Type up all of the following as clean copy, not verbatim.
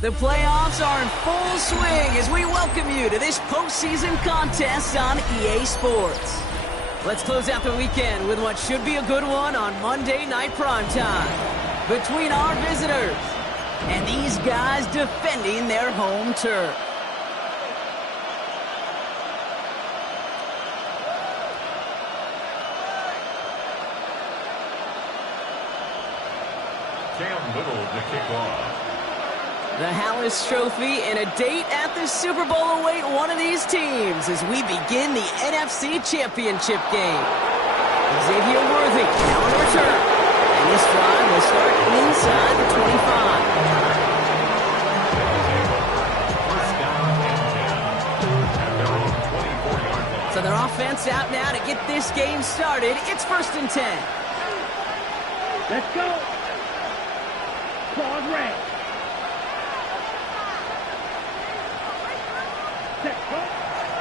The playoffs are in full swing as we welcome you to this postseason contest on EA Sports. Let's close out the weekend with what should be a good one on Monday Night Primetime between our visitors and these guys defending their home turf. Cam Little to kick off. The Hallis Trophy and a date at the Super Bowl await one of these teams as we begin the NFC Championship game. Xavier Worthy now on return. And this drive will start inside the 25. So their offense out now to get this game started. It's 1st and 10. Let's go. Claws red.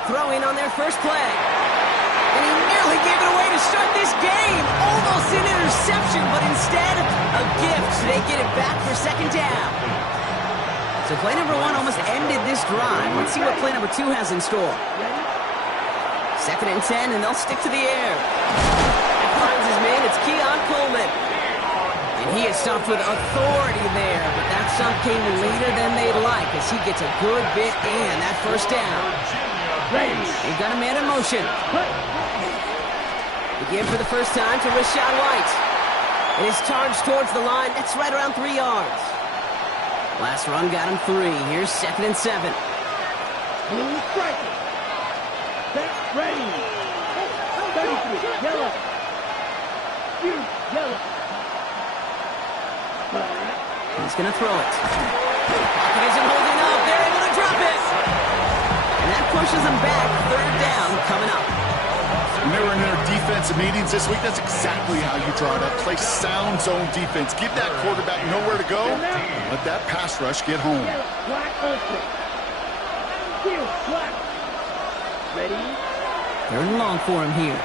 Throwing on their first play. And he nearly gave it away to start this game. Almost an interception, but instead a gift. They get it back for 2nd down. So play number 1 almost ended this drive. Let's see what play number 2 has in store. 2nd and 10, and they'll stick to the air. That finds his man. It's Keon Coleman. And he is stopped with authority there, but that stop came later than they'd like as he gets a good bit and that 1st down. He got a man in motion. Again for the first time to Rashad White. And his charge towards the line, that's right around 3 yards. Last run got him 3. Here's 2nd and 7. Ready. 33, yellow. Yellow. He's going to throw it. Pocket isn't holding up. They're able to drop it. And that pushes them back. 3rd down coming up. When they were in their defensive meetings this week, that's exactly how you draw it up. Play sound zone defense. Give that quarterback nowhere to go. Let that pass rush get home. Black open. Steel black. Ready? 3rd and long for him here.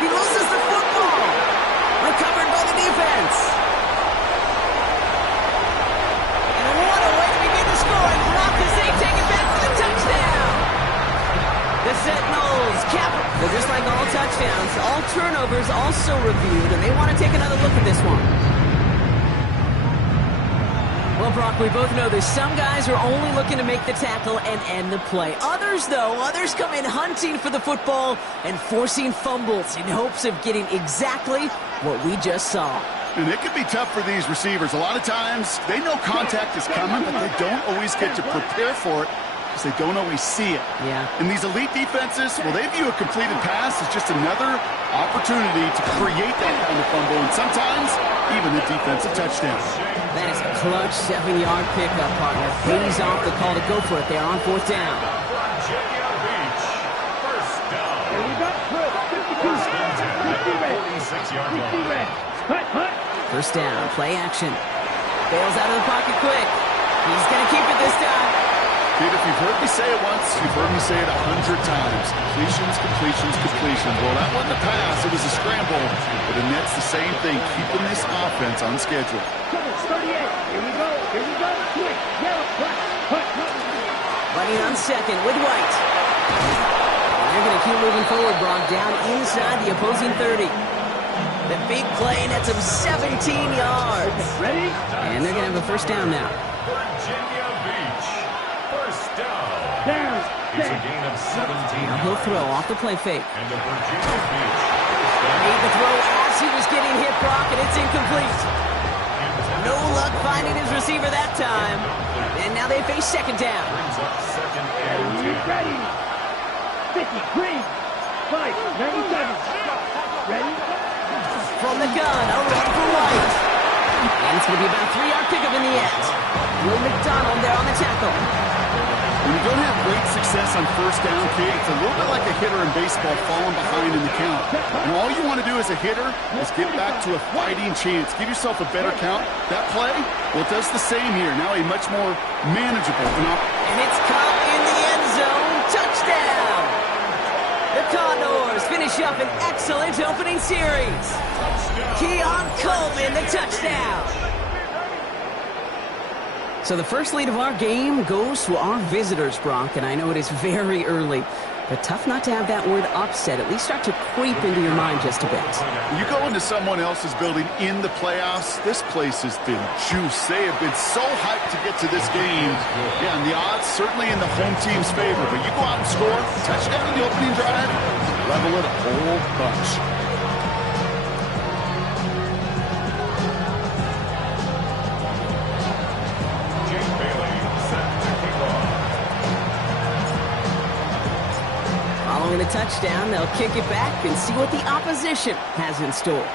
He loses the football. Recovered by the defense. And what a way to begin the scoring. Brock as they take it back for the touchdown. The Sentinels cap it. But just like all touchdowns, all turnovers also reviewed, and they want to take another look at this one. Well, Brock, we both know this. Some guys are only looking to make the tackle and end the play. Others, though, come in hunting for the football and forcing fumbles in hopes of getting exactly what we just saw. And it can be tough for these receivers. A lot of times, they know contact is coming, but they don't always get to prepare for it because they don't always see it. Yeah. And these elite defenses, well, they view a completed pass as just another opportunity to create that kind of fumble, and sometimes even a defensive touchdown. That is a clutch 7-yard pickup, partner. Pays off the call to go for it there on 4th down. Here we go. 1st down, play action. Bails out of the pocket quick. He's going to keep it this time. Dude, if you've heard me say it once, you've heard me say it 100 times. Completions. Well, that wasn't a pass. It was a scramble. But the net's the same thing, keeping this offense on schedule. 38. Here we go. Quick. Yellow. Running on 2nd with White. And they're going to keep moving forward, Brock, down inside the opposing 30. The big play nets him 17 yards. Ready? And they're going to have a 1st down now. Virginia Beach. 1st down. Down. It's a gain of 17. Now he'll throw off the play fake. And the Virginia Beach. Made the throw as he was getting hit, Brock, and it's incomplete. No luck finding his receiver that time. And now they face 2nd down. Brings up 2nd and 10. Ready. 50. Green. 5. 97. Ready? From the gun, a run for White. And it's going to be about a 3-yard pickup in the end. Will McDonald there on the tackle. When you don't have great success on 1st down, Kate, it's a little bit like a hitter in baseball falling behind in the count. And all you want to do as a hitter is get back to a fighting chance. Give yourself a better count. That play, well, it does the same here. Now a much more manageable. And it's caught in the end zone. Touchdown! The Condors finish up an excellent opening series. Keon Coleman, the touchdown. So the first lead of our game goes to our visitors, Brock, and I know it is very early, but tough not to have that word upset at least start to creep into your mind just a bit. You go into someone else's building in the playoffs, this place has been juice. They have been so hyped to get to this game. Yeah, and the odds certainly in the home team's favor, but you go out and score, touchdown in the opening drive, level it a whole bunch. Following a touchdown, they'll kick it back and see what the opposition has in store.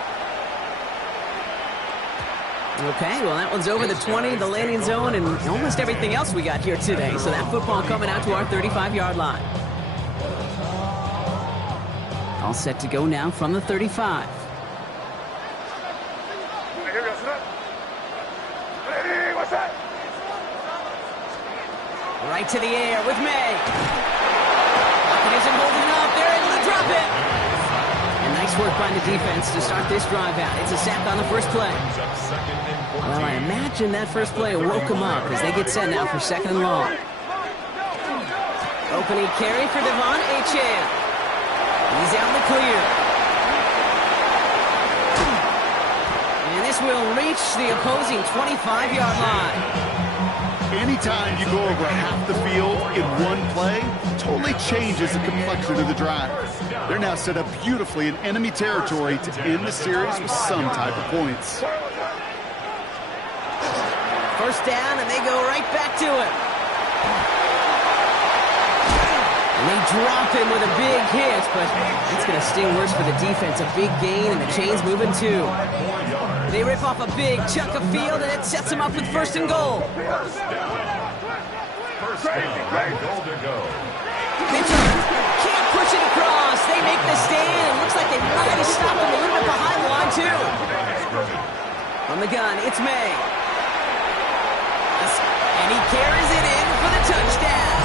Okay, well, that one's over the 20, the landing zone, and almost everything else we got here today. So that football coming out to our 35-yard line. All set to go now from the 35. Right to the air with May. It isn't holding up. They're able to drop it. And nice work by the defense to start this drive out. It's a sack on the first play. Well, I imagine that first play woke them up as they get set now for second and long. Opening carry for Devon Achane. He's out in the clear. And this will reach the opposing 25-yard line. Anytime you go over half the field in one play, totally changes the complexion of the drive. They're now set up beautifully in enemy territory to end the series with some type of points. First down, and they go right back to it. And they drop him with a big hit, but it's going to sting worse for the defense. A big gain, and the chain's moving too. They rip off a big chunk of field, and it sets them up with first and goal. First down, goal to go. Mitchell can't push it across. They make the stand. It looks like they might have stopped him a little bit behind the line, too. From the gun, it's May. And he carries it in for the touchdown.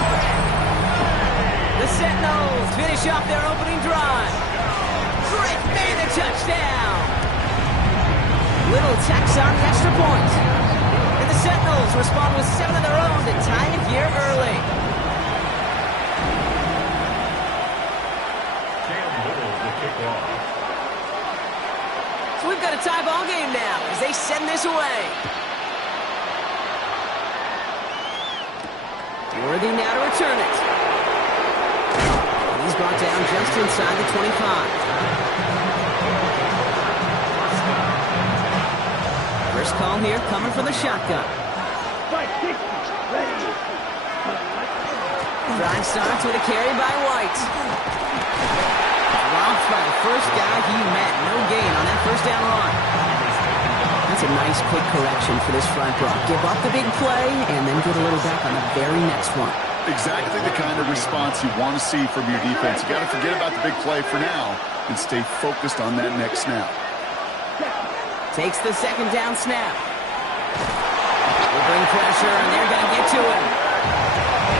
The Sentinels finish off their opening drive. Drake May the touchdown. Little tax on the extra point. And the Sentinels respond with 7 of their own to tie it here early. Cam Little to kick off. So we've got a tie ball game now as they send this away. Worthy now to return it. And he's brought down just inside the 25. First call here coming from the shotgun. Drive starts with a carry by White. Dropped by the first guy he met. No gain on that first down run. That's a nice quick correction for this front row. Give up the big play and then get a little back on the very next one. Exactly the kind of response you want to see from your defense. You got to forget about the big play for now and stay focused on that next snap. Takes the second down snap. Will bring pressure, and they're going to get to him.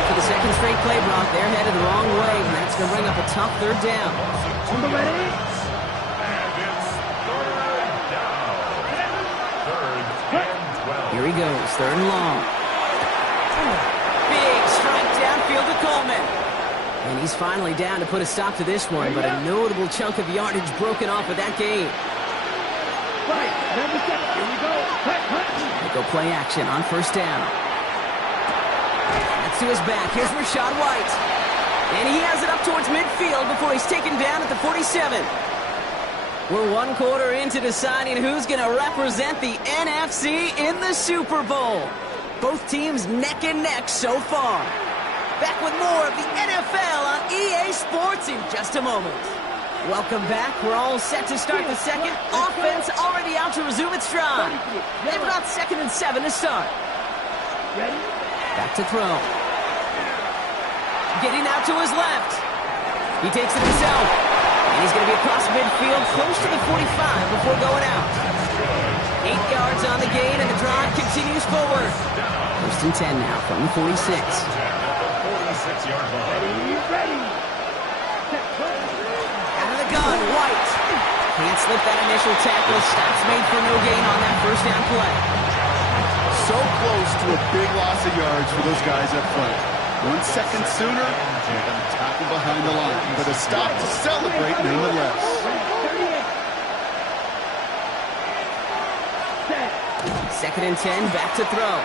For the second straight play, Brock, they're headed the wrong way, and that's going to bring up a tough third down. And it's third down. Third and 12. Here he goes, third and long. Big strike downfield to Coleman. And he's finally down to put a stop to this one, but a notable chunk of yardage broken off with that gain. They go play action on first down. That's to his back. Here's Rashad White. And he has it up towards midfield before he's taken down at the 47. We're one quarter into deciding who's going to represent the NFC in the Super Bowl. Both teams neck and neck so far. Back with more of the NFL on EA Sports in just a moment. Welcome back. We're all set to start the second. Offense already out to resume its stride. They've got 2nd and 7 to start. Back to throw. Getting out to his left. He takes it himself. And he's going to be across midfield close to the 45 before going out. 8 yards on the gain, and the drive continues forward. 1st and 10 now from the 46. 46-yard line. Ready. Gun, White. Can't slip that initial tackle. Stops made for no gain on that first down play. so close to a big loss of yards for those guys up front. 1 second sooner, and got a tackle behind the line. But a stop to celebrate nonetheless. Second and 10, back to throw.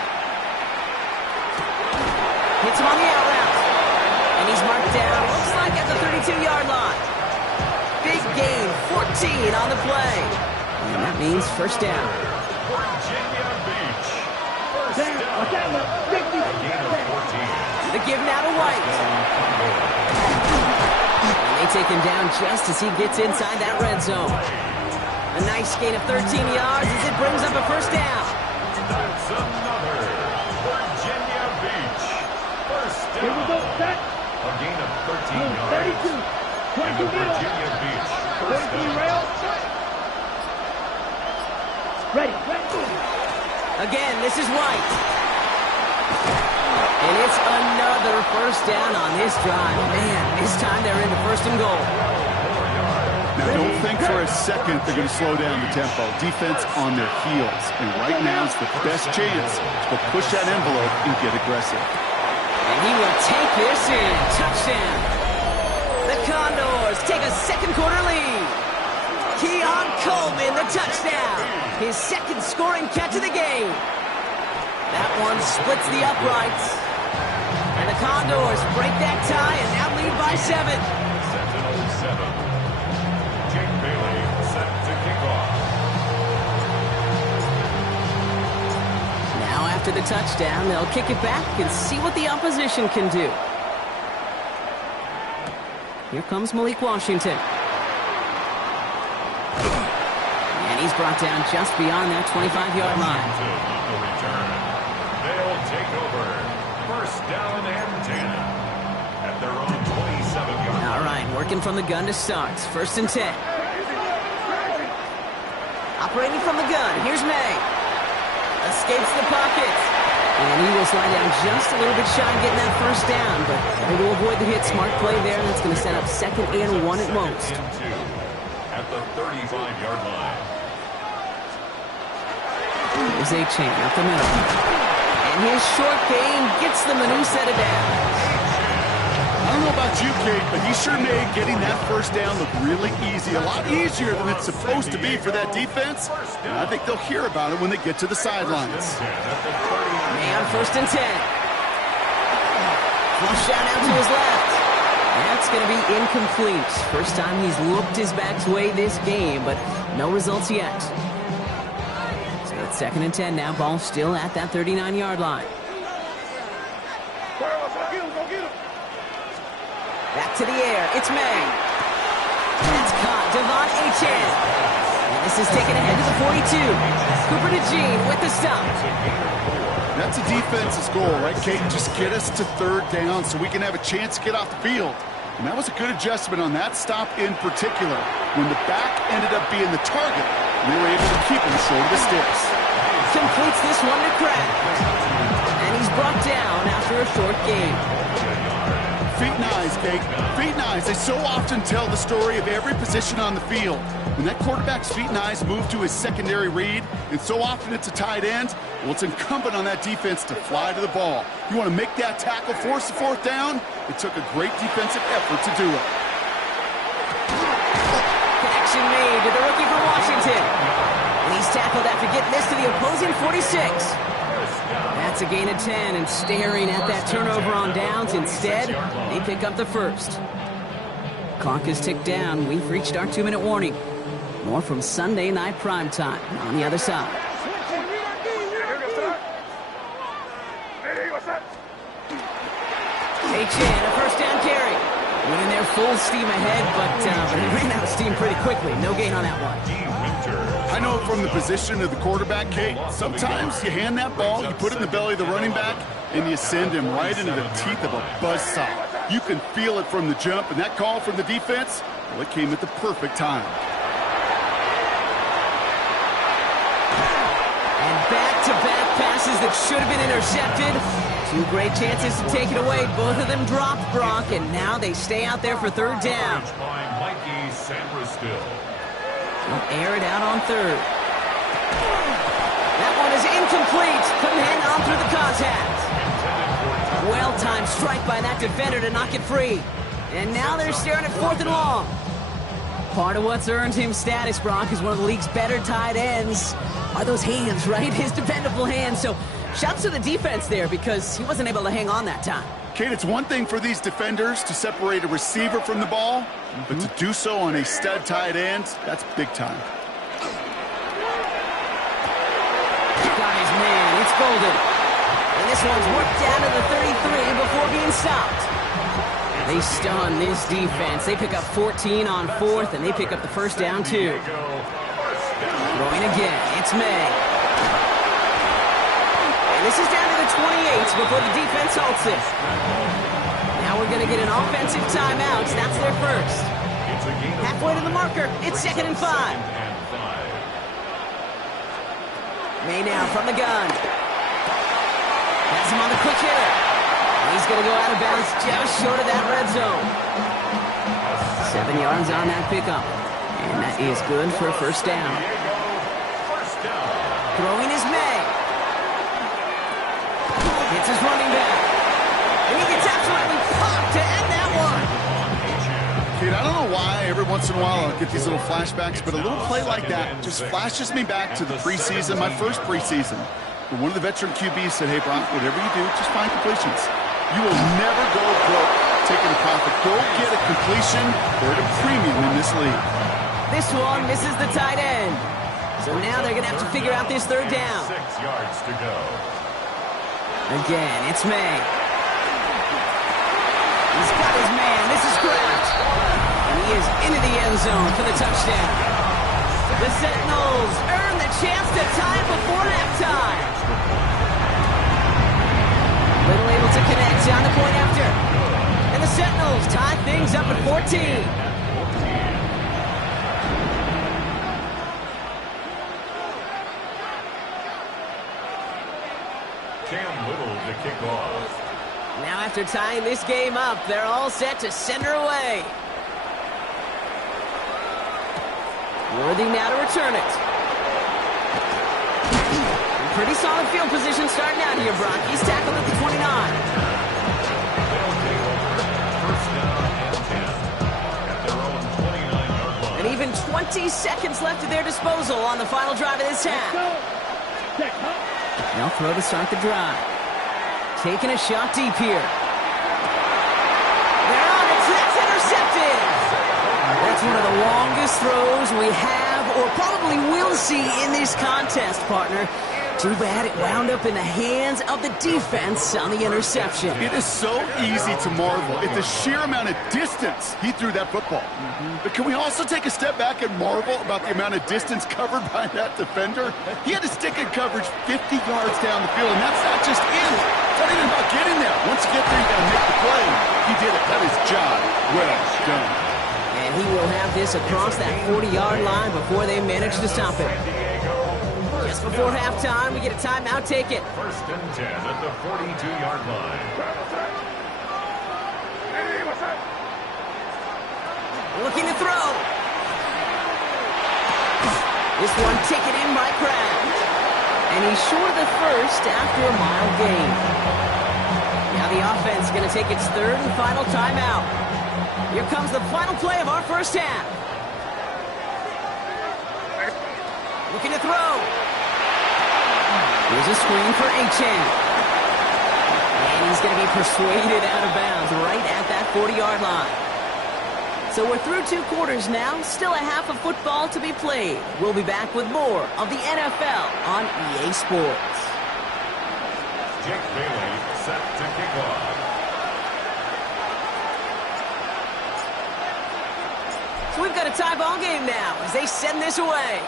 Hits him on the out route. And he's marked down, looks like at the 32-yard line. Big gain, 14 on the play. And that means first down. Virginia Beach. First down. A gain of 14. The give now to White. And they take him down just as he gets inside that red zone. A nice gain of 13 yards as it brings up a first down. That's another Virginia Beach. First Here we go, down. set. A gain of 13 yards. 32. And the Virginia Beach. First 33 down. rail. Ready. Again, this is White. And it's another first down on this drive. Man, this time they're into first and goal. Now, don't think for a second they're going to slow down the tempo. Defense on their heels. And right now is the best chance to push that envelope and get aggressive. And he will take this in. Touchdown. The Condors take a second quarter lead. Keon Coleman, the touchdown. His second scoring catch of the game. That one splits the uprights. And the Condors break that tie and now lead by 7. Sentinel 7. Jake Bailey set to kick off. Now after the touchdown, they'll kick it back and see what the opposition can do. Here comes Malik Washington. And he's brought down just beyond that 25-yard line. On the return. They'll take over. First down and 10 at their own 27-yard line. All right, working from the gun to start. First and 10. Operating from the gun, here's May. Escapes the pocket. And he will slide down just a little bit shy of getting that first down, but able to avoid the hit. Smart play there, and it's going to set up second and 1 at most. And 2 at the 35-yard line. Here's A-Chain up the middle. And his short game gets the Manu set it down. I don't know about you, Kate, but he sure made getting that first down look really easy. A lot easier than it's supposed to be for that defense. And I think they'll hear about it when they get to the sidelines. May on first and 10. Flush down out to his left. That's going to be incomplete. First time he's looked his back's way this game, but no results yet. So it's second and 10 now. Ball still at that 39-yard line. Back to the air. It's May. That's caught. Devon A-Chan. And this is taken ahead to the 42. Cooper DeJean with the stop. That's a defense's goal, right, Kate? Just get us to third down so we can have a chance to get off the field. And that was a good adjustment on that stop in particular. When the back ended up being the target, they were able to keep him short of the sticks. Completes this one to Kraft. And he's brought down after a short game. Feet and eyes, Kate. Feet and eyes. They so often tell the story of every position on the field. When that quarterback's feet and eyes move to his secondary read, and so often it's a tight end, well, it's incumbent on that defense to fly to the ball. You want to make that tackle, force the fourth down? It took a great defensive effort to do it. Connection made to the rookie from Washington. And he's tackled after getting this to the opposing 46. That's a gain of 10, and staring at that turnover on downs. Instead, they pick up the first. Clock is ticked down. We've reached our 2-minute warning. More from Sunday Night Primetime on the other side. A-Chan, a first down carry. Went in there full steam ahead, but he ran out of steam pretty quickly. No gain on that one. I know from the position of the quarterback, Kate, sometimes you hand that ball, you put it in the belly of the running back, and you send him right into the teeth of a buzzsaw. You can feel it from the jump, and that call from the defense, well, it came at the perfect time. And back-to-back passes that should have been intercepted. Two great chances to take it away. Both of them dropped, Brock, and now they stay out there for third down. They'll air it out on third. That one is incomplete. Incomplete. Couldn't hang on through the contact. Well-timed strike by that defender to knock it free. And now they're staring at 4th and long. Part of what's earned him status, Brock, is one of the league's better tight ends. Are those hands, right? His dependable hands. So shouts to the defense there because he wasn't able to hang on that time. Kate, it's one thing for these defenders to separate a receiver from the ball, but to do so on a stud tight end, that's big time. Got his man. It's golden. And this one's worked down to the 33 before being stopped. They stun this defense. They pick up 14 on 4th, and they pick up the first down, too. Throwing again. It's May. And this is down to the 28 before the defense halts it. Now we're going to get an offensive timeout. That's their first. Halfway to the marker. It's 2nd and 5. May now from the gun. Has him on the quick hitter. He's going to go out of bounds just short of that red zone. 7 yards on that pickup. And that is good for a first down. Throwing is May. Hits his running back. And he gets absolutely popped to end that one. Kate, I don't know why every once in a while I'll get these little flashbacks, but a little play like that just flashes me back to the preseason, my first preseason. But one of the veteran QBs said, hey, Brock, whatever you do, just find completions. You will never go broke taking a profit. Go get a completion. They're at a premium in this league. This one misses the tight end. So now they're going to have to figure out this 3rd down. 6 yards to go. Again, it's May. He's got his man. This is correct. And he is into the end zone for the touchdown. The Sentinels earn the chance to tie it before halftime. Little able to connect on the point after. And the Sentinels tie things up at 14. Cam Little to kick off. Now after tying this game up, they're all set to send her away. Worthy now to return it. Pretty solid field position starting out here, Brock. He's tackled at the 29. And even 20 seconds left at their disposal on the final drive of this half. They'll throw to start the drive. Taking a shot deep here. They're on it. That's intercepted. That's one of the longest throws we have or probably will see in this contest, partner. Too bad it wound up in the hands of the defense on the interception. It is so easy to marvel at the sheer amount of distance he threw that football. But can we also take a step back and marvel about the amount of distance covered by that defender? He had to stick in coverage 50 yards down the field, and that's not just it. It's not even about getting there. Once you get there, you got to make the play. He did it. That is job well done. And he will have this across that 40-yard line before they manage to stop it. Just before halftime, we get a timeout. Take it. 1st and 10 at the 42-yard line. Looking to throw. This one taken in by Kraft. And he's short of the first after a mile gain. Now the offense is going to take its 3rd and final timeout. Here comes the final play of our first half. Looking to throw. Here's a screen for Achane. And he's going to be persuaded out of bounds right at that 40-yard line. So we're through 2 quarters now. Still a half of football to be played. We'll be back with more of the NFL on EA Sports. Jake Bailey set to kick off. So we've got a tie ball game now as they send this away.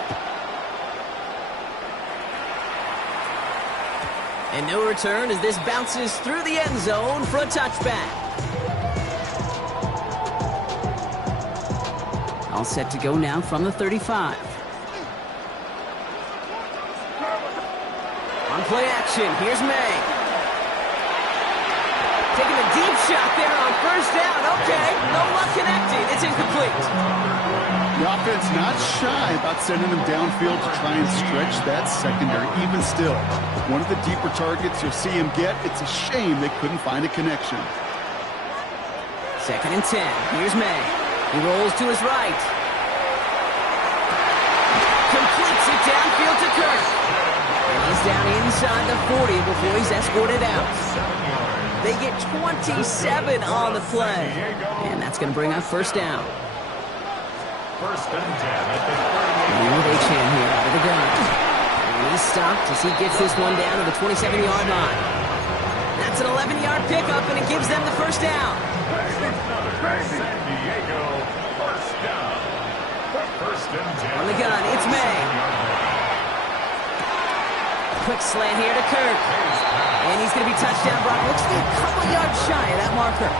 And no return as this bounces through the end zone for a touchback. All set to go now from the 35. On play action, here's May. Taking a deep shot there on 1st down. Okay, no luck connecting. It's incomplete. The offense not shy about sending them downfield to try and stretch that secondary. Even still, one of the deeper targets you'll see him get, it's a shame they couldn't find a connection. 2nd and 10. Here's May. He rolls to his right. Completes it downfield to Kirk. And he's down inside the 40 before he's escorted out. They get 27 on the play. And that's going to bring up 1st down. 1st and 10 at the 38. With H-Hand here out of the gun. And he's stopped as he gets this one down to the 27-yard line. That's an 11-yard pickup, and it gives them the 1st down. San Diego, 1st down. 1st and 10. On the gun, it's May. Quick slant here to Kirk. And he's going to be touchdown brought. Looks to be a couple yards shy of that marker.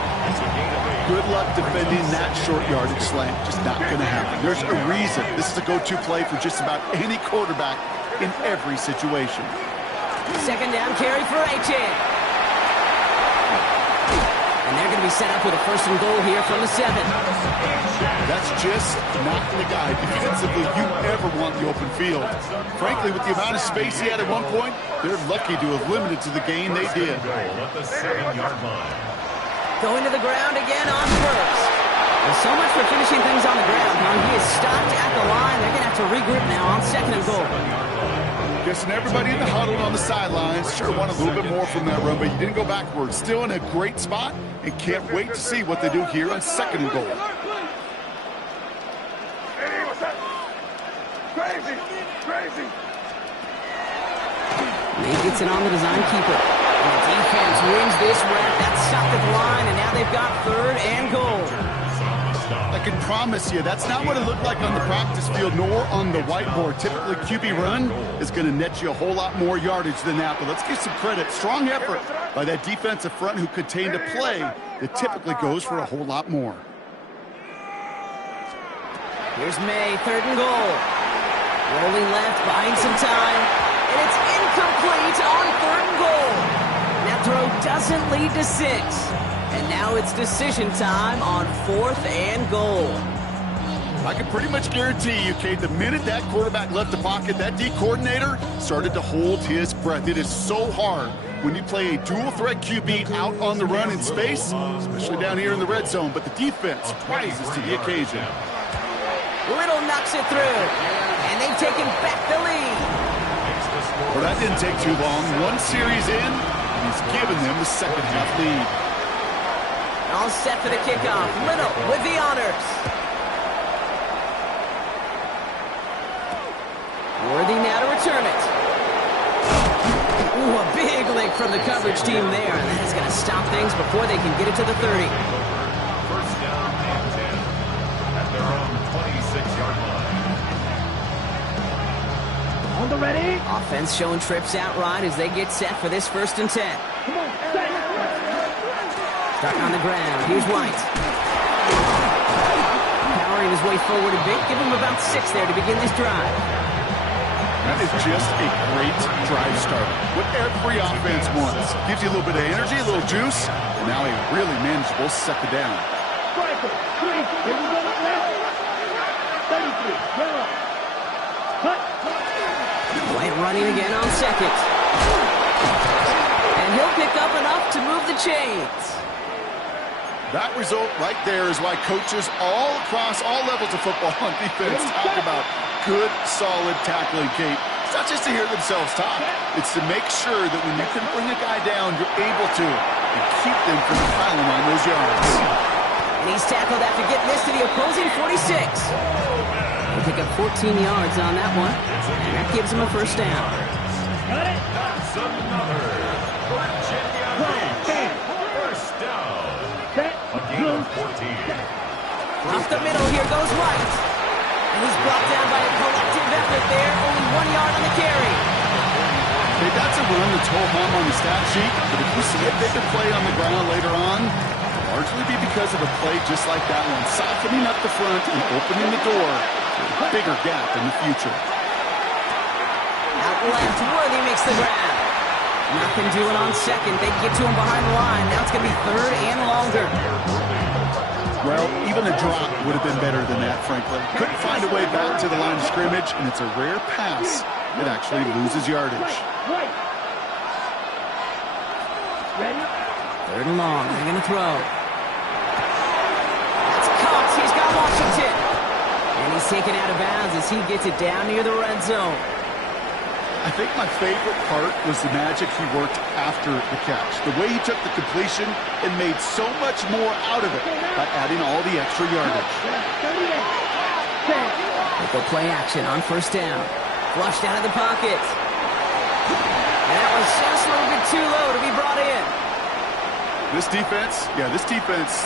Good luck defending that short yardage slant. Just not going to happen. There's a reason. This is a go-to play for just about any quarterback in every situation. 2nd down carry for H-Hand. And they're going to be set up with a 1st and goal here from the 7. That's just not the guy defensively you ever want the open field. Frankly, with the amount of space he had at one point, they're lucky to have limited to the gain they did. At the 7-yard line. Going to the ground again on 1st. Well, so much for finishing things on the ground, huh? He is stopped at the line. They're going to have to regroup now on 2nd and goal. Guessing everybody in the huddle on the sidelines sure want a little bit more from that run, but you didn't go backwards. Still in a great spot, and can't wait to see what they do here on 2nd and goal. Crazy. He gets it on the design keeper. And the defense wins this rep. That's stopped at the line, and now they've got 3rd and goal. I can promise you, that's not what it looked like on the practice field nor on the whiteboard. Typically, QB run is going to net you a whole lot more yardage than that, but let's give some credit. Strong effort by that defensive front who contained a play that typically goes for a whole lot more. Here's May, 3rd and goal. Rolling left, buying some time, and it's incomplete on 3rd and goal. That throw doesn't lead to 6. And now it's decision time on 4th and goal. I can pretty much guarantee you, Kate, the minute that quarterback left the pocket, that D coordinator started to hold his breath. It is so hard when you play a dual-threat QB out on the run in space, especially down here in the red zone, but the defense rises to the occasion. Little knocks it through, and they've taken back the lead. Well, that didn't take too long. One series in, and he's given them the second-half lead. All set for the kickoff. Little with the honors. Worthy now to return it. Ooh, a big lick from the coverage team there, and that is going to stop things before they can get it to the 30. 1st down and 10 at their own 26-yard line. On the ready. Offense showing trips out right as they get set for this 1st and 10. Come on, set. Starting on the ground, here's White. Powering his way forward a bit, give him about 6 there to begin this drive. That is just a great drive start. What every offense wants. Gives you a little bit of energy, a little juice, and now a really manageable 2nd down. Striker, 3. Here we go, left. 33. Yellow. Cut. White running again on 2nd. And he'll pick up enough to move the chains. That result right there is why coaches all across all levels of football on defense talk about good, solid tackling, Kate. It's not just to hear themselves talk. It's to make sure that when you can bring a guy down, you're able to and keep them from piling on those yards. And he's tackled after getting this to the opposing 46. He'll pick up 14 yards on that one, and that gives him a 1st down. Got it. That's another Virginia Beach 1st down. A gain of 14. Off the middle, here goes White. And he's brought down by a collective effort there. Only 1 yard on the carry. Hey, that's a run that's ho-hum on the stat sheet, but if you see a bigger play on the ground later on, it'll largely be because of a play just like that one, softening up the front and opening the door to a bigger gap in the future. Out left, Worthy makes the grab. Nothing doing on 2nd. They get to him behind the line. Now it's going to be 3rd and longer. Well, even a drop would have been better than that, frankly. Couldn't find a way back to the line of scrimmage, and it's a rare pass that actually loses yardage. Right. Ready? 3rd and long. They're going to throw. That's caught. He's got Washington. And he's taken out of bounds as he gets it down near the red zone. I think my favorite part was the magic he worked after the catch. The way he took the completion and made so much more out of it by adding all the extra yardage. They go play action on 1st down. Flushed out of the pocket. And that was just a little bit too low to be brought in. This defense,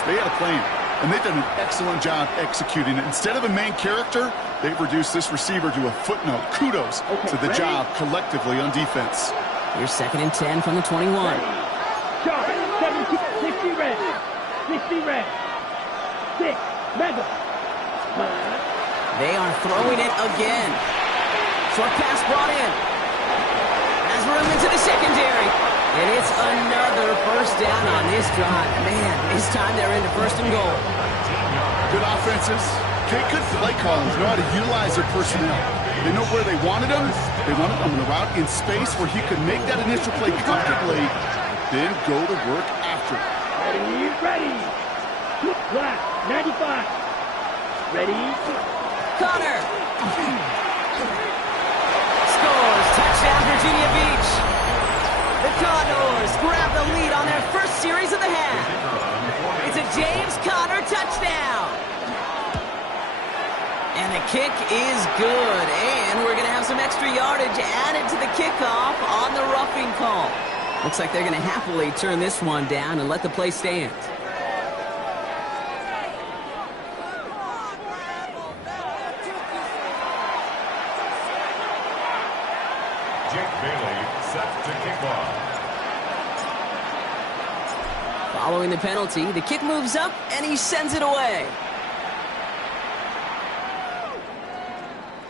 they had a plan. And they've done an excellent job executing it. Instead of a main character, they've reduced this receiver to a footnote. Kudos to the job collectively on defense. Here's 2nd and 10 from the 21. Sharp, 70, 60 red. 60 red. 6, mega. They are throwing it again. Short pass brought in. Has room into the secondary. And it's another 1st down on this drive. Man, this time they're into 1st and goal. Good offenses. Good play callers know how to utilize their personnel. They know where they wanted them. They wanted them on the route in space where he could make that initial play comfortably, then go to work after it. Ready. Black, 95. Ready. Connor. Scores. Touchdown, Virginia Beach. The Condors grab the lead on their 1st series of the half. It's a James Conner touchdown. And the kick is good. And we're going to have some extra yardage added to the kickoff on the roughing call. Looks like they're going to happily turn this one down and let the play stand. Following the penalty, the kick moves up, and he sends it away.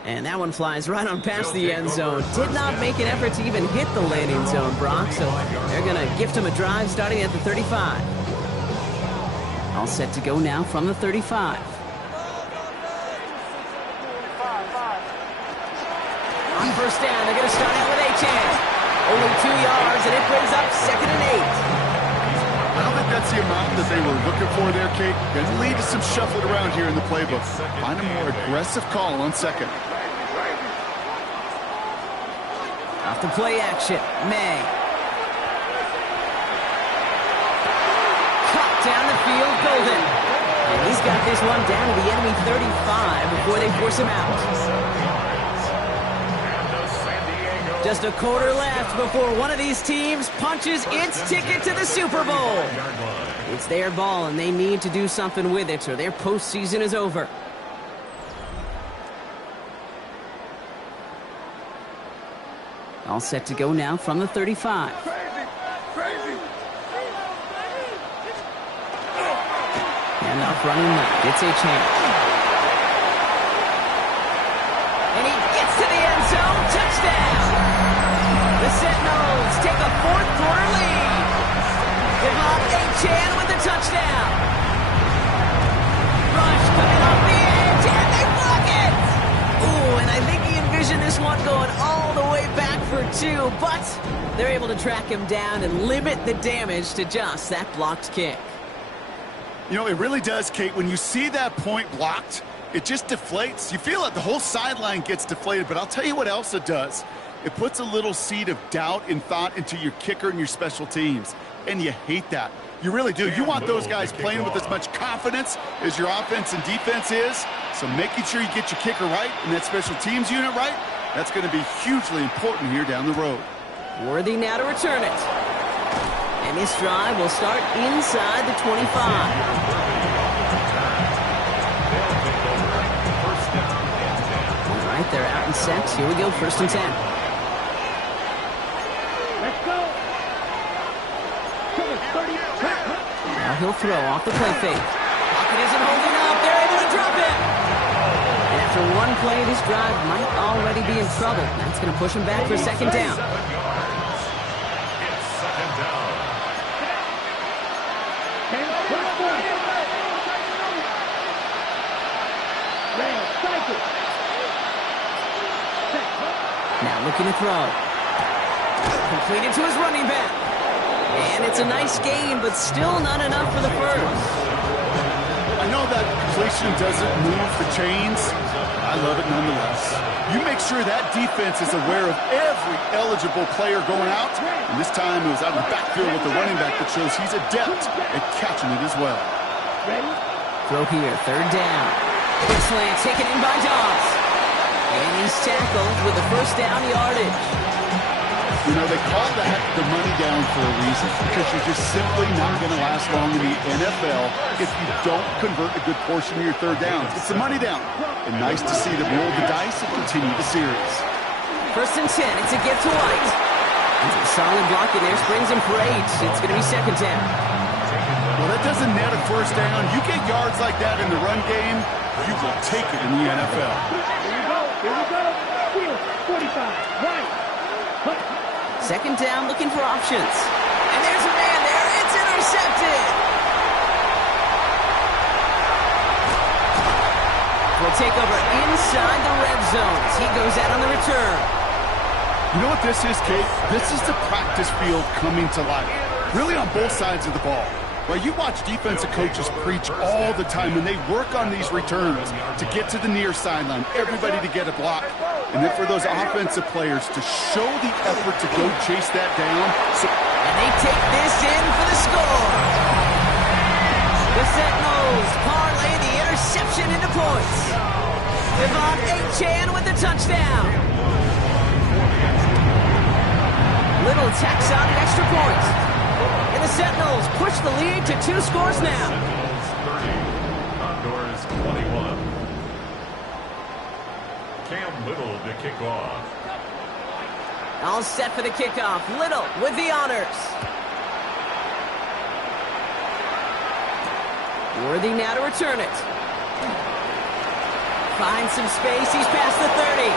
And that one flies right on past the end zone. Did not make an effort to even hit the landing zone, Brock, so they're going to gift him a drive starting at the 35. All set to go now from the 35. On 1st down, they're going to start out with A-Chan. Only 2 yards, and it brings up 2nd and 8. I don't think that's the amount that they were looking for there, Kate. Going to lead to some shuffling around here in the playbook. Find a more aggressive call on 2nd. Off the play action, May. Cut down the field, Golden. And he's got this one down to the enemy 35 before they force him out. Just a quarter left before one of these teams punches its ticket to the Super Bowl. It's their ball, and they need to do something with it, or their postseason is over. All set to go now from the 35. And up running left. It's A-Chan. And he gets to the end zone. Touchdown! The Sentinels take a 4th quarter lead. Devon A-Chan with the touchdown. Rush coming off the edge, and they block it! Ooh, and I think he envisioned this one going all the way back for 2, but they're able to track him down and limit the damage to just that blocked kick. You know, it really does, Kate. When you see that point blocked, it just deflates. You feel it. The whole sideline gets deflated, but I'll tell you what else it does. It puts a little seed of doubt and thought into your kicker and your special teams, and you hate that. You really do. You want those guys playing with as much confidence as your offense and defense is, so making sure you get your kicker right and that special teams unit right, that's going to be hugely important here down the road. Worthy now to return it. And this drive will start inside the 25. All right, they're out and set. Here we go, 1st and 10. Let's go. Now he'll throw off the play fake. Pocket isn't holding up. They're able to drop it. And after one play, this drive might already be in trouble. That's going to push him back for 2nd down. looking to throw. Completed to his running back. And it's a nice gain, but still not enough for the first. I know that completion doesn't move the chains. I love it nonetheless. You make sure that defense is aware of every eligible player going out. And this time it was out of the backfield with the running back that shows he's adept at catching it as well. Ready? Throw here, third down. Quick slant taken in by Dors. And he's tackled with the first down yardage. You know, they call that the money down for a reason, because you're just simply not going to last long in the NFL if you don't convert a good portion of your third downs. It's the money down. And nice to see them roll the dice and continue the series. 1st and 10, it's a gift to White. And some solid blocking there, springs him for 8. It's going to be 2nd down. Well, that doesn't net a first down. You get yards like that in the run game, you will take it in the NFL. Here we go. Field, 45, right. Cut. 2nd down, looking for options. And there's a man there. It's intercepted. We'll take over inside the red zone as he goes out on the return. You know what this is, Kate? This is the practice field coming to life. Really on both sides of the ball. Right, you watch defensive coaches preach all the time, and they work on these returns to get to the near sideline, everybody to get a block. And then for those offensive players to show the effort to go chase that down. And they take this in for the score. The Sentinels parlay the interception into points. Devon Achane with the touchdown. Little tacks on an extra point. And the Sentinels push the lead to 2 scores now. 30, Dors 21. Cam Little to kick off. All set for the kickoff. Little with the honors. Worthy now to return it. Finds some space. He's past the 30.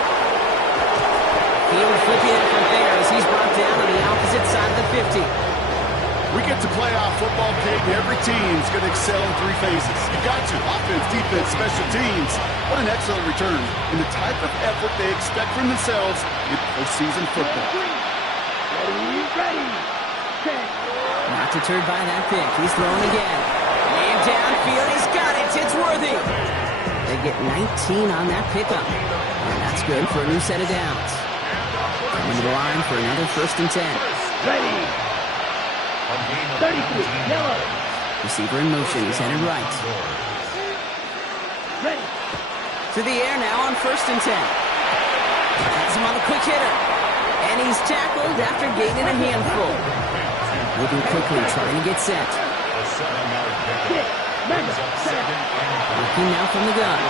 Field flipping it from there as he's brought down on the opposite side of the 50. We get to playoff football, Kate, and every team's going to excel in 3 phases. You got to. Offense, defense, special teams. What an excellent return. And the type of effort they expect from themselves in postseason football. Ready. Check. Not deterred by that pick. He's throwing again. Man downfield. He's got it. It's Worthy. They get 19 on that pickup. And that's good for a new set of downs. Coming to the line for another 1st and 10. Ready. 33, yellow. Receiver in motion. He's headed right. Ready. To the air now on 1st and 10. Has him on the quick hitter. And he's tackled after gaining a handful. Moving quickly, trying to get set. Looking now from the gun.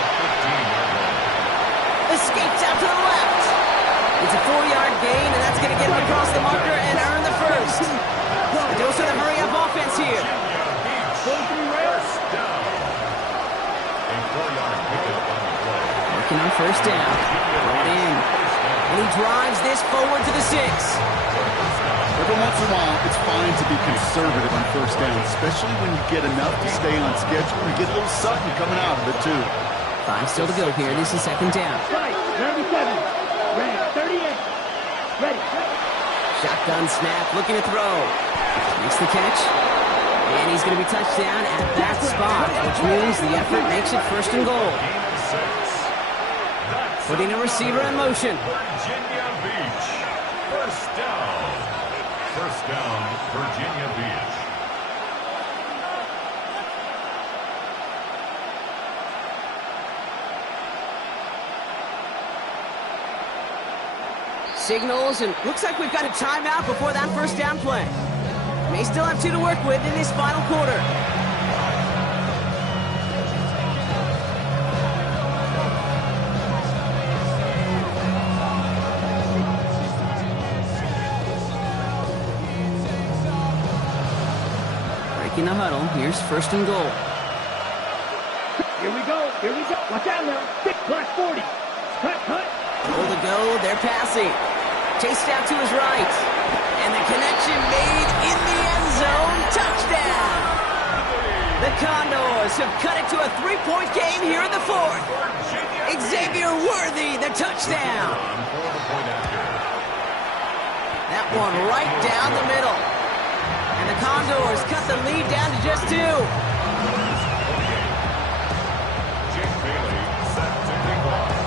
Escapes out to the left. It's a 4-yard gain, and that's going to get him across the marker and earn the first. A dose of the hurry-up offense here. Working on 1st down. Brought in. And he drives this forward to the 6. Every once in a while, it's fine to be conservative on 1st down, especially when you get enough to stay on schedule and get a little something coming out of it, too. 5 still to go here. This is 2nd down. Right. 37. Ready. 38. Ready. Shotgun snap, looking to throw. Makes the catch. And he's going to be touched down at that spot, which means the effort makes it 1st and goal. Putting a receiver in motion. Virginia Beach. 1st down. 1st down, Virginia Beach. Signals, and looks like we've got a timeout before that 1st down play. May still have 2 to work with in this final quarter. Breaking the huddle, here's 1st and goal. Here we go. Watch out now. Thick black 40. Cut. Goal to go, they're passing. Chased out to his right. And the connection made in the end zone. Touchdown! The Condors have cut it to a 3-point game here in the 4th. Xavier Worthy, the touchdown. For the point after. That one right down the middle. And the Condors cut the lead down to just 2. Jake Bailey set to kick off.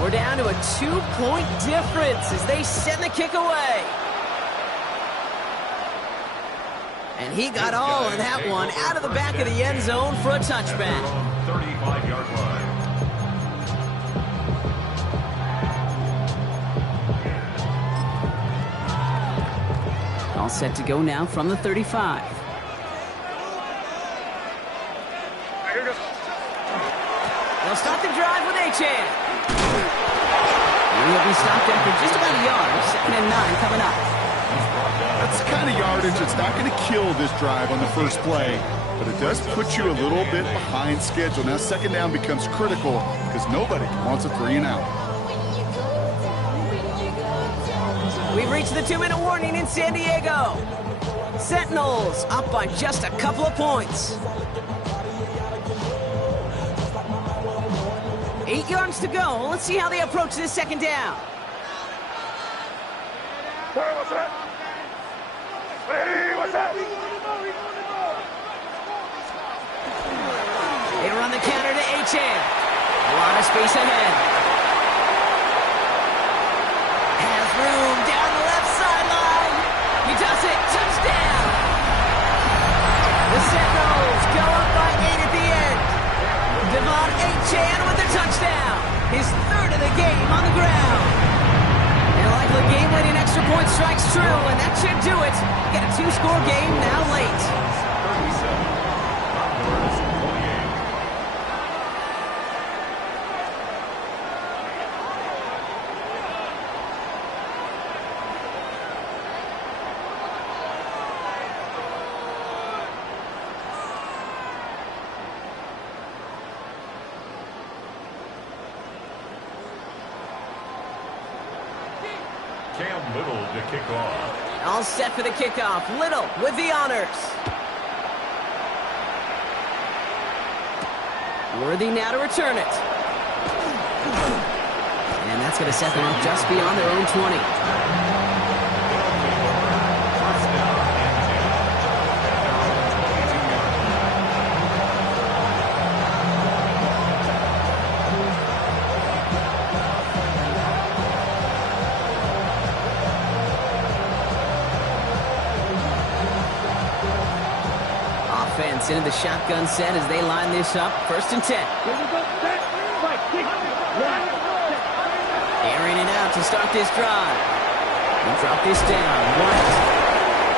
We're down to a 2-point difference as they send the kick away. And he got all of that one out of the back of the end zone for a touchback. 35-yard line. All set to go now from the 35. They'll start the drive with Achane. He'll be stopped after just about a yard. 2nd and 9 coming up. That's the kind of yardage that's not going to kill this drive on the first play, but it does put you a little bit behind schedule. Now 2nd down becomes critical because nobody wants a 3 and out. We've reached the 2-minute warning in San Diego. Sentinels up by just a couple of points. 8 yards to go. Let's see how they approach this 2nd down. What's that? Hey, what's that? They run the counter to Achane. A lot of space ahead. Has room down the left sideline. He does it. Touchdown. The Sentinels go up by 8 at the end. Devon Achane with the touchdown. His 3rd of the game on the ground. And likely game-winning extra point strikes true, and that should do it. Get a 2-score game now late. 37. Condors 28. Cam Little to kick off. All set for the kickoff. Little with the honors. Worthy now to return it. And that's going to set them up just beyond their own 20. First down and 10 at their own 22-yard line. Offense into the shotgun set as they line this up. 1st and 10. Airing it out to start this drive. He'll drop this down. White.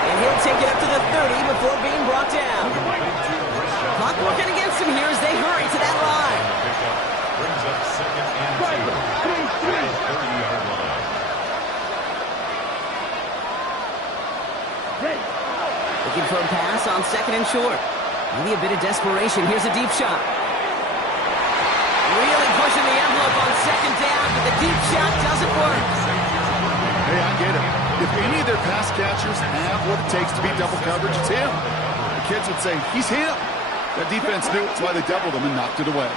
And he'll take it up to the 30 before being brought down. Clock working against him here as they hurry to that line. Brings up 2nd and 2. At the 30-yard line. Looking for a pass on 2nd and short. Maybe a bit of desperation. Here's a deep shot. Really pushing the envelope on 2nd down, but the deep shot doesn't work. Hey, I get it. If any of their pass catchers have what it takes to beat double coverage, it's him. The kids would say, he's him. That defense knew it's why they doubled him and knocked it away.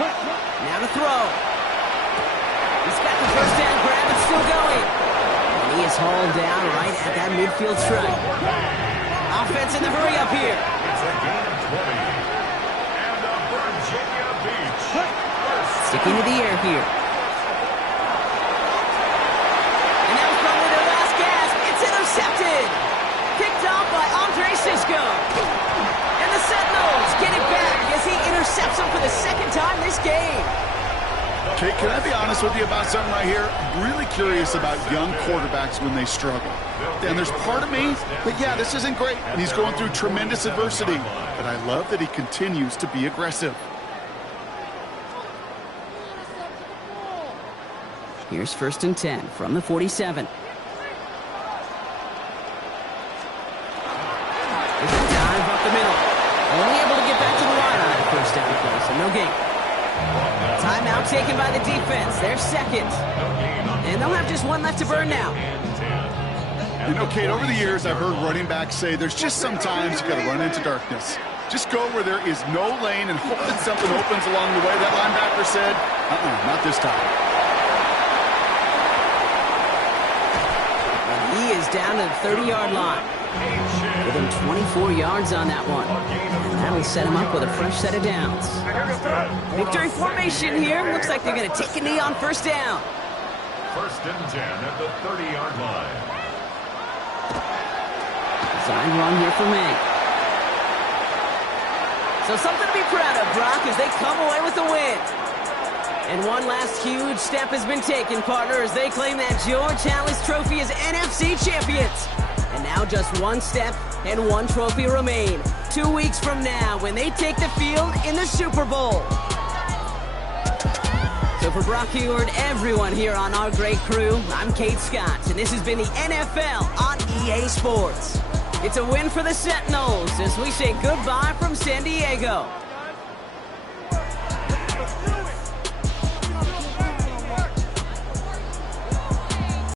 Now to throw. He's got the 1st down grab. It's still going. And he is hauled down right at that midfield stripe. Offense in the hurry up here. It's a gain of 20. And the Virginia Beach. Sticking to the air here. And that was probably their last gasp. It's intercepted. Picked off by Andre Sisco. And the Sentinels get it back as he intercepts him for the 2nd time this game. Okay, can I be honest with you about something right here? I'm really curious about young quarterbacks when they struggle. And there's part of me that, yeah, this isn't great. And he's going through tremendous adversity. But I love that he continues to be aggressive. Here's 1st and 10 from the 47. There's a dive up the middle. Only able to get back to the line on that 1st down play, so no gain. Timeout taken by the defense. They're 2nd. And they'll have just 1 left to burn now. You know, Kate, over the years, I've heard running backs say there's just sometimes you got to run into darkness. Just go where there is no lane and hope that something opens along the way. That linebacker said, not this time. is down to the 30-yard line. Give him 24 yards on that one. And that'll set him up with a fresh set of downs. Victory formation here. Looks like they're going to take a knee on first down. First and 10 at the 30-yard line. Design run here for Mank. So something to be proud of, Brock, as they come away with the win. And one last huge step has been taken, partner, as they claim that George Halas Trophy as NFC champions. And now just one step and one trophy remain. 2 weeks from now when they take the field in the Super Bowl. So for Brock Huard, everyone here on our great crew, I'm Kate Scott, and this has been the NFL on EA Sports. It's a win for the Sentinels as we say goodbye from San Diego.